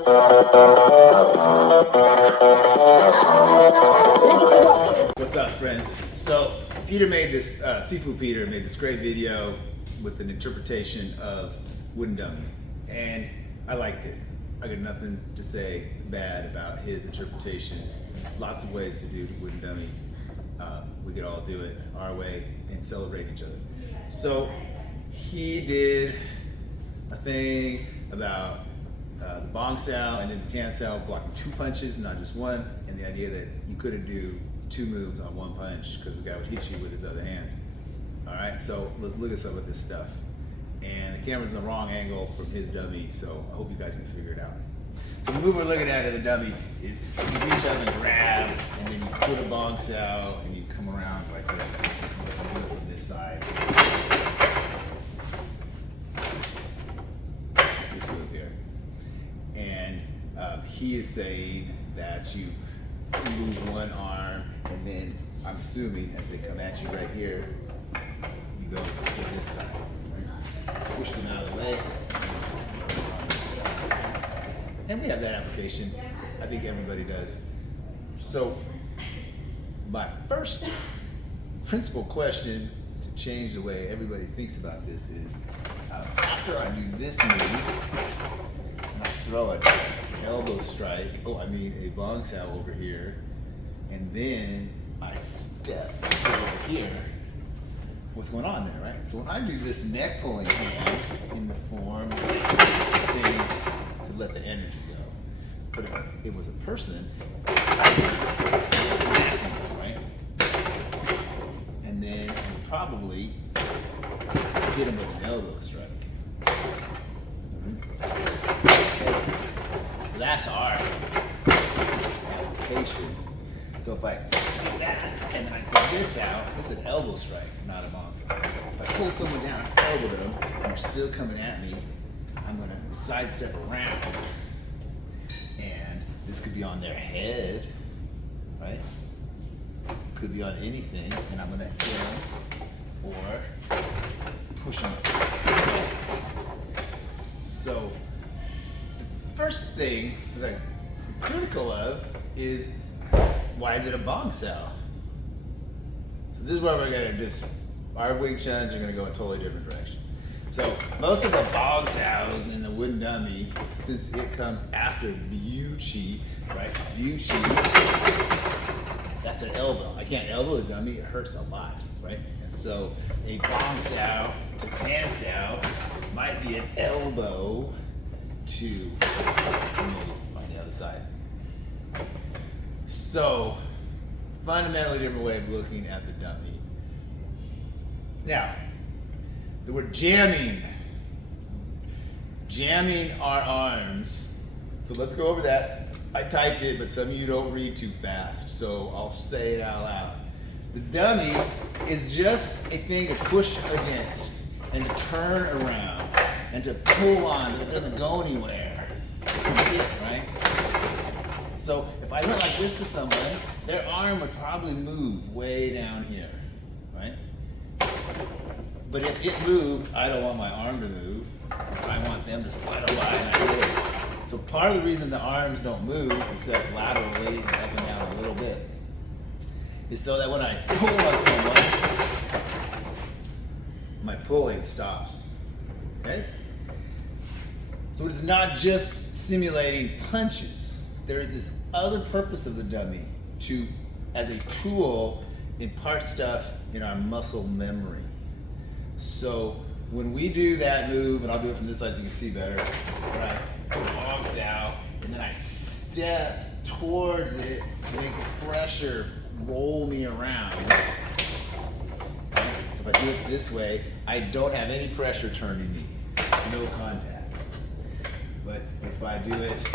What's up, friends? So Peter made this, Seafood Peter made this great video with an interpretation of wooden dummy, and I liked it. I got nothing to say bad about his interpretation. Lots of ways to do wooden dummy. We could all do it our way and celebrate each other. So he did a thing about the Bong Sau and then the Tan Sau blocking 2 punches, not just one, and the idea that you couldn't do 2 moves on 1 punch because the guy would hit you with his other hand. All right, so let's look at some of this stuff. And the camera's in the wrong angle from his dummy, so I hope you guys can figure it out. So the move we're looking at in the dummy is you reach up and grab, and then you put a Bong Sau, and you come around like this. You do it from this side. This move here. And he is saying that you move one arm, and then I'm assuming as they come at you right here, you go to this side. Push them out of the way. And we have that application. I think everybody does. So my first principal question to change the way everybody thinks about this is, after I do this move, and I throw an elbow strike, a Bong Sau over here, and then I step over here, what's going on there, right? So when I do this neck pulling hand in the form of thing to let the energy go, but if it was a person, snapping, right? And then I would probably hit him with an elbow strike. So that's our application. So if I do that and I take this out, this is an elbow strike, not a Bong Sau. If I pull someone down, elbow them, and they're still coming at me, I'm going to sidestep around. And this could be on their head, right? Could be on anything, and I'm going to hit them or push them. So the first thing that I'm critical of is, why is it a Bong Sau? So this is where we're gonna our Wing Chuns are gonna go in totally different directions. So most of the Bong Saus in the wooden dummy, since it comes after Biu Tze, right? Biu Tze, that's an elbow. I can't elbow the dummy, it hurts a lot, right? And so a Bong Sau to Tan Sau might be an elbow to on the other side. So, fundamentally different way of looking at the dummy. Now, the word jamming our arms. So let's go over that. I typed it, but some of you don't read too fast, so I'll say it out loud. The dummy is just a thing to push against and to turn around and to pull on, but it doesn't go anywhere. Right? So if I went like this to someone, their arm would probably move way down here, right? But if it moved, I don't want my arm to move. I want them to slide by and I hit it. So part of the reason the arms don't move, except laterally and up and down a little bit, is so that when I pull on someone, my pulling stops, okay? So it's not just simulating punches. There is this other purpose of the dummy to, as a tool, impart stuff in our muscle memory. So when we do that move, and I'll do it from this side so you can see better, right? Bong Sau, and then I step towards it to make the pressure roll me around. Right? So if I do it this way, I don't have any pressure turning me, no contact. But if I do it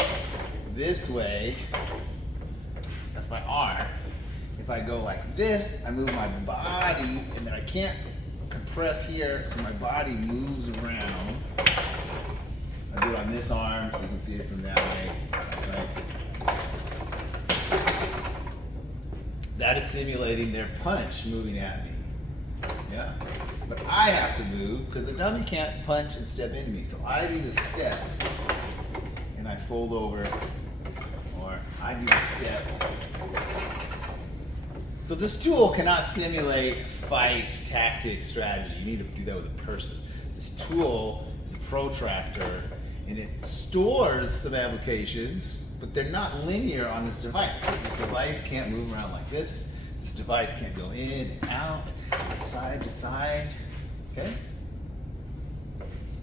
this way, that's my arm. If I go like this, I move my body, and then I can't compress here, so my body moves around. I do it on this arm, so you can see it from that way, right? That is simulating their punch moving at me, yeah? But I have to move, because the dummy can't punch and step into me, so I do the step, and I fold over, or I do the step. So this tool cannot simulate fight, tactics, strategy. You need to do that with a person. This tool is a protractor, and it stores some applications, but they're not linear on this device. This device can't move around like this. This device can't go in and out, side to side, okay?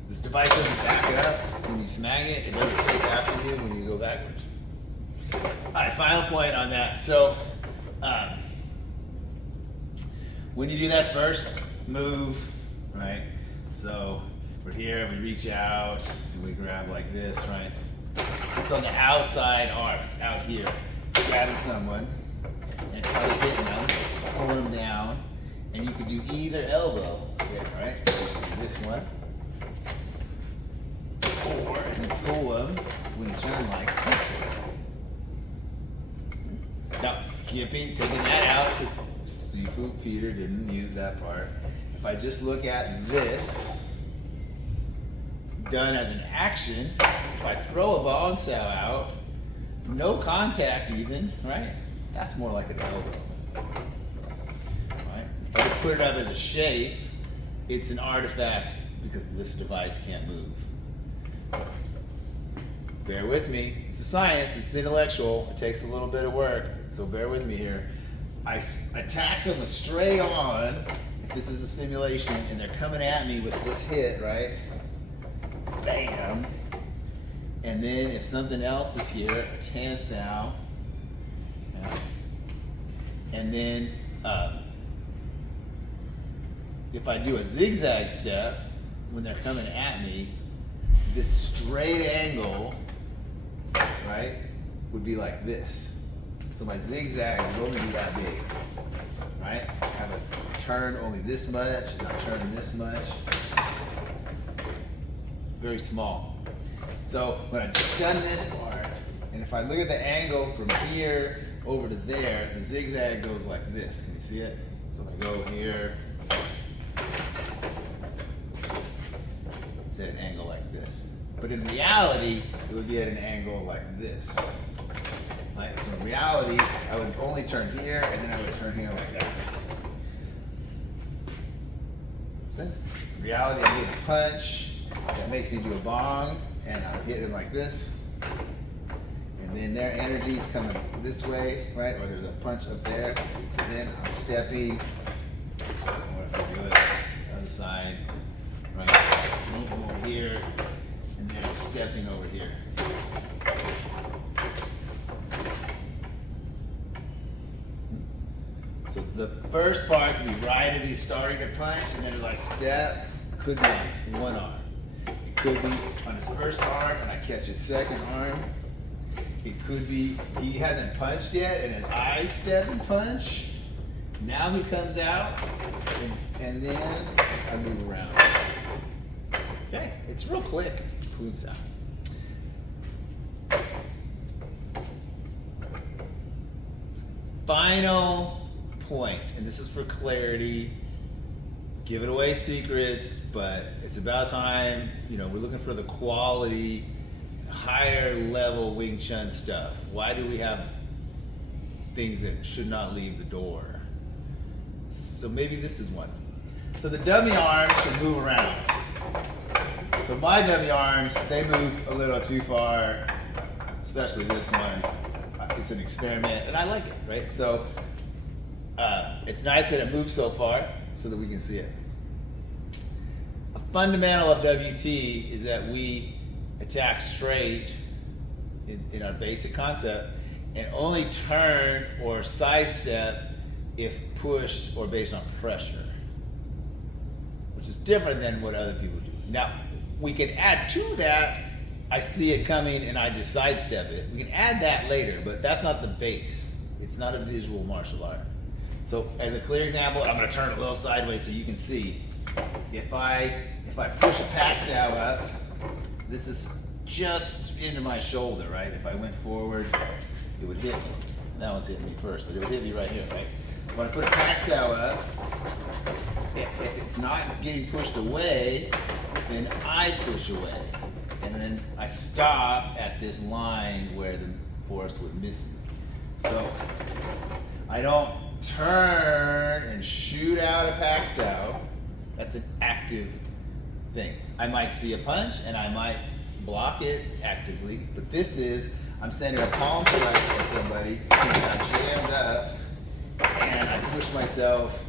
This device doesn't back up when you smack it. It doesn't chase after you when you go backwards. All right, final point on that. So, when you do that first move, right? So we're here, we reach out, and we grab like this, right? It's on the outside arm, it's out here. Grabbing someone and kind of hitting them, pulling them down, and you could do either elbow, right? This one. Or as you pull them, Wing Chun like this one. Now skipping, taking that out, because Seafood Peter didn't use that part. If I just look at this, done as an action, if I throw a Bong Sau out, no contact even, right? That's more like an elbow. Right? If I just put it up as a shape, it's an artifact because this device can't move. Bear with me. It's a science, it's intellectual, it takes a little bit of work, so bear with me here. I attack someone straight on, if this is a simulation, and they're coming at me with this hit, right? Bam. And then if something else is here, a Tan Sau. Yeah. And then if I do a zigzag step, when they're coming at me, this straight angle, right, would be like this. So my zigzag would only be that big, right? I have a turn only this much, and I turn this much. Very small. So when I've done this part, and if I look at the angle from here over to there, the zigzag goes like this. Can you see it? So I go here, it's at an angle like this. But in reality, it would be at an angle like this. Right? So in reality, I would only turn here, and then I would turn here like that. Make sense? In reality, I get a punch, that makes me do a bong, and I hit him like this. And then their energy is coming this way, right? Or there's a punch up there. So then I'm stepping. What if I do it on the other side? Right? Move over here. And then I'm stepping over here. So the first part could be right as he's starting to punch, and then as I step, could be on one arm. It could be on his first arm, and I catch his second arm. It could be he hasn't punched yet, and as I step and punch, now he comes out, and then I move around. Okay, it's real quick. Biu Sau. Final point, and this is for clarity. Giving away secrets, but it's about time. You know, we're looking for the quality, higher level Wing Chun stuff. Why do we have things that should not leave the door? So maybe this is one. So the dummy arms should move around. So my dummy arms, they move a little too far, especially this one. It's an experiment, and I like it, right? So it's nice that it moves so far so that we can see it. A fundamental of WT is that we attack straight in our basic concept and only turn or sidestep if pushed or based on pressure, which is different than what other people do. Now, we can add to that, I see it coming and I just sidestep it. We can add that later, but that's not the base. It's not a visual martial art. So as a clear example, I'm gonna turn a little sideways so you can see. If I push a Pak Sau up, this is just into my shoulder, right? If I went forward, it would hit me. That one's hitting me first, but it would hit me right here, right? When I put a Pak Sau up, if it's not getting pushed away, then I push away. and then I stop at this line where the force would miss me. So I don't turn and shoot out a Pak Sau. That's an active thing. I might see a punch and I might block it actively, but this is, I'm sending a palm strike at somebody who got jammed up, and I push myself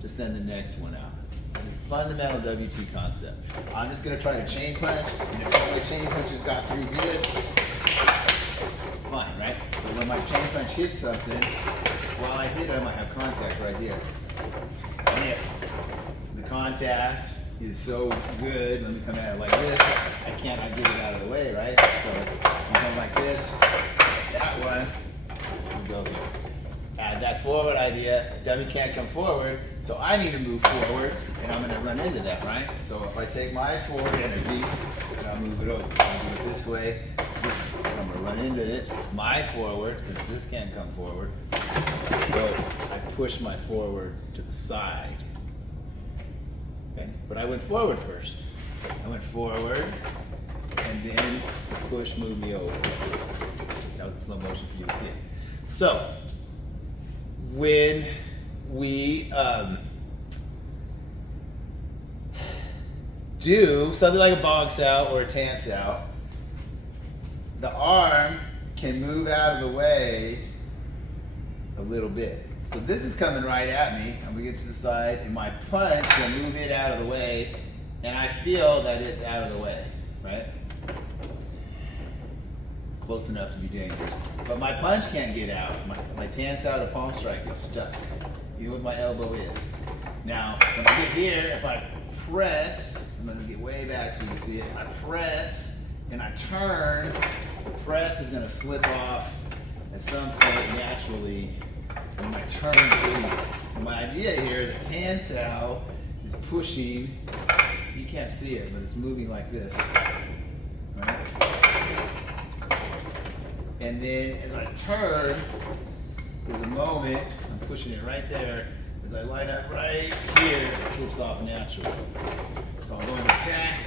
to send the next one out. It's a fundamental WT concept. I'm just going to try to chain punch, and if all the chain punches got through good, fine, right? But when my chain punch hits something, while I hit them, I have contact right here. And if the contact is so good, let me come at it like this, I cannot get it out of the way, right? So I'm going like this, that one, we'll go here. Add that forward idea, dummy can't come forward, so I need to move forward, and I'm going to run into that, right? So if I take my forward energy, and I'll move it over, I'll do it this way, I'm going to run into it, my forward, since this can't come forward, so I push my forward to the side. Okay? But I went forward first. I went forward, and then push moved me over. That was in slow motion for you to see it. So, when we do something like a Bong Sau or a Tan Sau, the arm can move out of the way a little bit. So this is coming right at me. I'm gonna get to the side, and my punch can move it out of the way, and I feel that it's out of the way, right? Close enough to be dangerous. But my punch can't get out. My Tan Sau to palm strike is stuck, even with my elbow in. Now, when I get here, if I press, I'm gonna get way back so you can see it. I press, and I turn, the press is gonna slip off at some point naturally when my turn is. So my idea here is a Tan Sau is pushing, you can't see it, but it's moving like this, right? And then as I turn, there's a moment, I'm pushing it right there, as I line up right here, it slips off naturally. So I'm going to attack,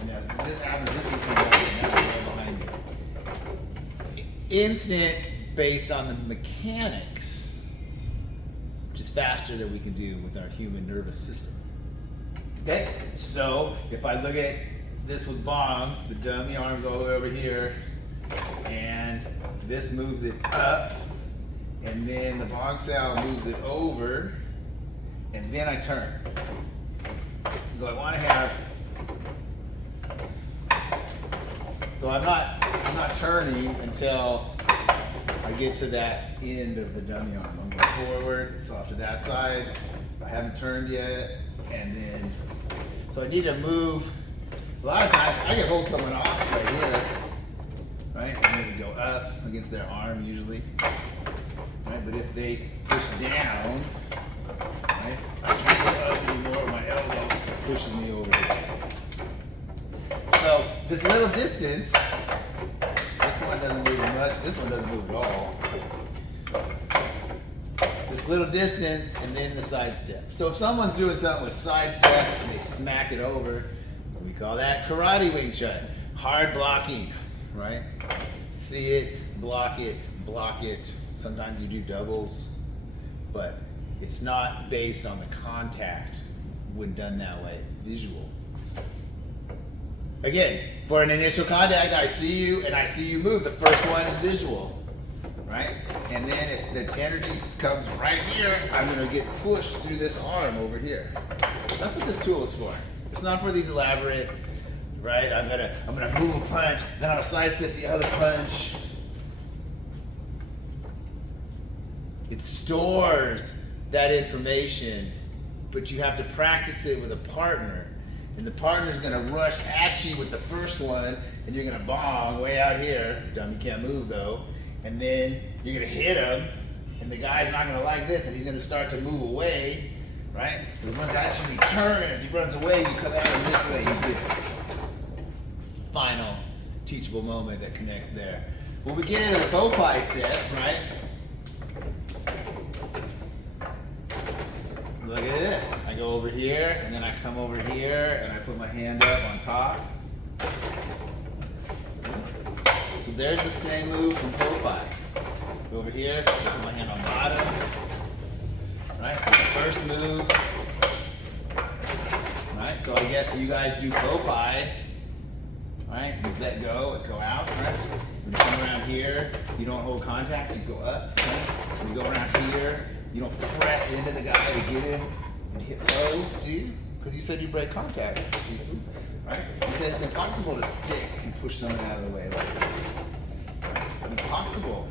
and as this happens, this will come back and now go behind me. Instant based on the mechanics, which is faster than we can do with our human nervous system. Okay, so if I look at this with Bong, the dummy arm's all the way over here, and this moves it up, and then the Bong Sau moves it over, and then I turn. So I want to have, so I'm not turning until I get to that end of the dummy arm. I'm going forward, it's off to that side, I haven't turned yet, and then, so I need to move. A lot of times I can hold someone off right here, right? And maybe go up against their arm usually, right? But if they push down, right, I can't go up anymore. My elbow pushes me over here. So this little distance, this one doesn't move much. This one doesn't move at all. This little distance, and then the side step. So if someone's doing something with side step and they smack it over, we call that karate Wing Chun. Hard blocking, right? See it, block it, block it. Sometimes you do doubles, but it's not based on the contact when done that way. It's visual. Again, for an initial contact, I see you and I see you move. The first one is visual, right? And then if the energy comes right here, I'm gonna get pushed through this arm over here. That's what this tool is for. It's not for these elaborate, right? I'm gonna move a punch, then I'll sidestep the other punch. It stores that information, but you have to practice it with a partner. And the partner's gonna rush at you with the first one, and you're gonna bong way out here. Dummy can't move though. And then you're gonna hit him, and the guy's not gonna like this, and he's gonna start to move away, right? So he runs at you, you turn, and as he runs away, you come at him this way, you get it. Final teachable moment that connects there. When we get into the foci set, right? Look at this. I go over here, and then I come over here, and I put my hand up on top, So there's the same move from Popeye. Go over here, put my hand on bottom. Right, so the first move. Right, so I guess you guys do Popeye. Right, you let go and go out. Right, when you come around here, you don't hold contact, you go up. Right? When you go around here, you don't press into the guy to get in and hit low, do you? Because you said you break contact. Right? He says it's impossible to stick and push someone out of the way like this. Impossible.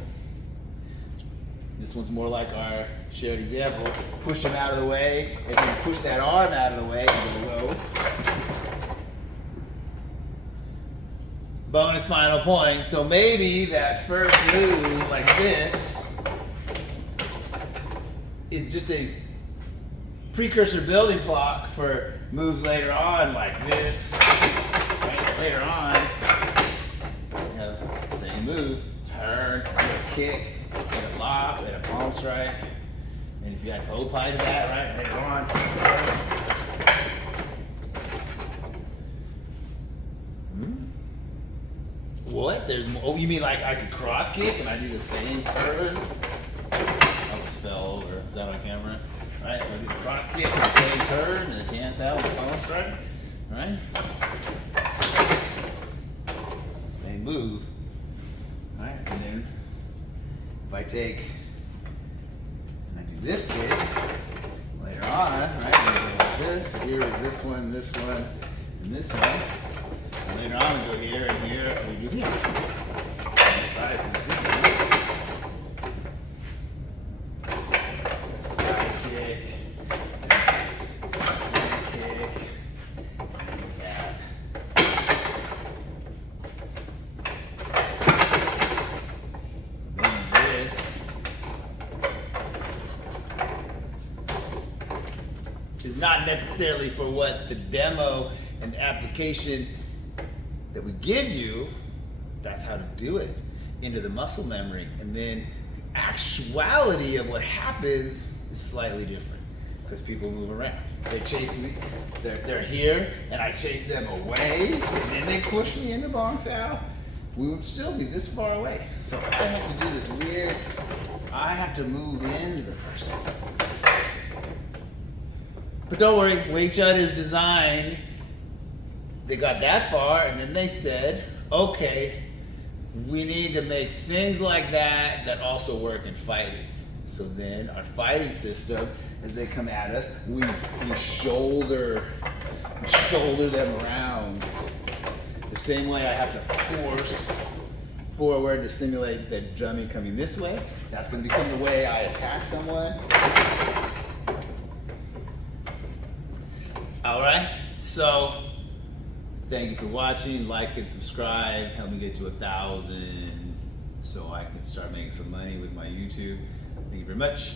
This one's more like our shared example. Push him out of the way, and then push that arm out of the way and go low. Bonus final point. So maybe that first move like this is just a precursor building block for moves later on like this. Right? So later on, we have the same move. Turn, kick, hit a lock, hit a palm strike. And if you add Popeye to that, right, later on. What? There's more. Oh, you mean like I could cross kick and I do the same turn? I just fell over. Is that on camera? Right, so I do the cross kick and the same turn and the Tan Sau and the palm strike. Right? Same move. Right, and then if I take and I do this kick later on, right, and I go like this. So here is this one, and this one. And later on, we go here and here, and we do here. On the sides of the same. Side kick, side kick, and we have this is not necessarily for what the demo and the application that we give you. That's how to do it into the muscle memory. And then the actuality of what happens is slightly different because people move around. They chase me, they're here, and I chase them away, and then they push me into Bong Sau. We would still be this far away. So I have to do this weird, I have to move into the person. But don't worry, Wing Chun is designed. They got that far, and then they said, okay, we need to make things like that that also work in fighting. So then our fighting system, as they come at us, we shoulder them around. The same way I have to force forward to simulate the dummy coming this way. That's going to become the way I attack someone. All right, so thank you for watching. Like and subscribe. Help me get to 1,000 so I can start making some money with my YouTube. Thank you very much.